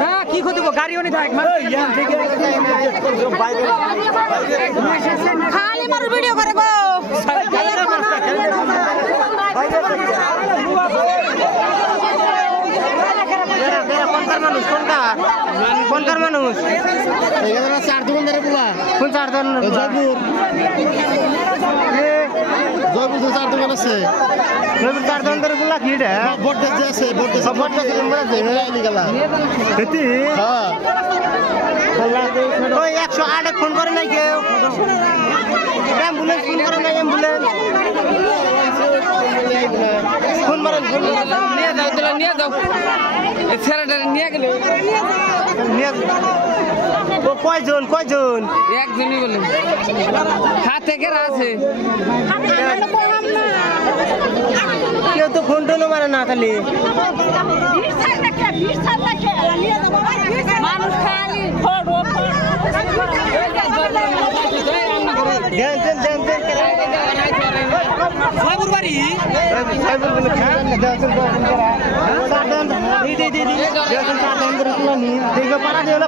হ্যাঁ কি ক্ষতি গাড়িও নি থাক খালি মার ভিডিও করে গো মানুষ কোনকার মানুষ চার দোকানদারে বলা কোন চার দোকান জয়পুর জয়পুর চার দোকান আছে জয়পুর চার দোকানদারে বলা কি রে ভোট দিতে আছে ভোট দিতে আমরা দেই গেলা এতি হ্যাঁ ওই 108 ফোন করে নাই কেউ অ্যাম্বুলেন্স ফোন করে নাই অ্যাম্বুলেন্স ফোন মারেন নিয়ে যাও ছেলেটা নিয়ে গেল কয়জন একজনই বলে হাত থেকে আছে কেউ তো ফোন টোনও মারে না খালি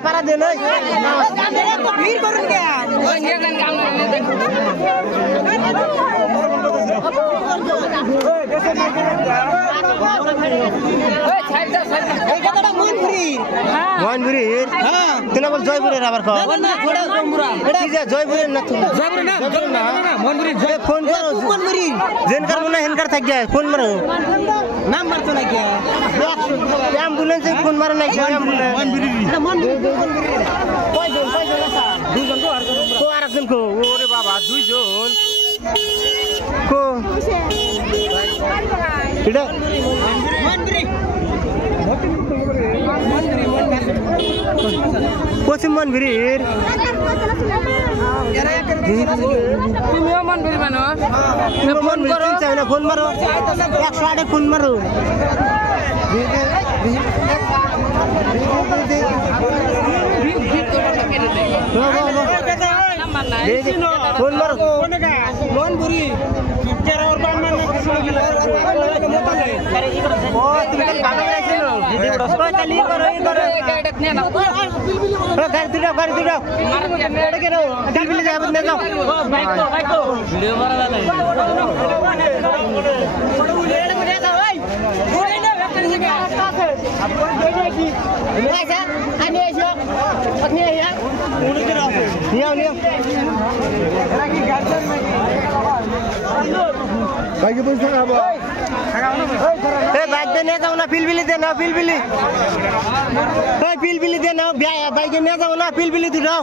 পারা দিল জয়পুরের আবার জয়পুরের না ফোন করো জেনকার মনে হেনকার থাক যায় ফোন মারো নাম মারতো নাকি অ্যাম্বুলেন্স ফোন মারো নাই আরেকজন কো ওরে বাবা দুইজন কো এটা পশ্চিম মনবির তুমিও মনবির মানুষ ফোন করো ফোন মারো 108 ফোন মারো ফোন মারো মনপুরি বাইক নিয়ে যাও না পিলপিলি দে নাও পিলপিলি পিলপিলি দে নাও বাইকে নিয়ে যাও না পিলপিলি দি নাও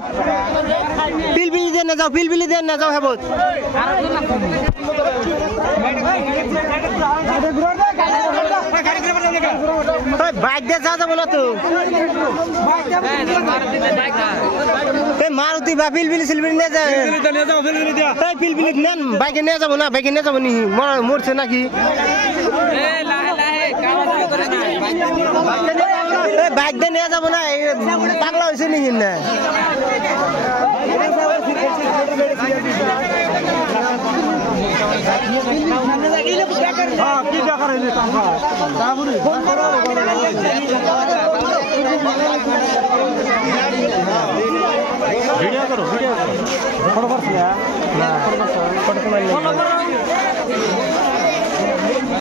পিলপিলি দে না যাও পিলপিলি দে না যাও হেবত বাইক দিয়ে যাওয়া যাবো না তো মারুতি বা পিলপিলি সিলপিলি নিয়ে যায় পিলপিলি নেন বাইকে নিয়ে যাবো না বাইকে নিয়ে যাবো নি মরছে নাকি বাইক দিয়ে নিয়ে যাবো না পাগলা হয়েছে নাকি না ভিডিও করো ফটো করছি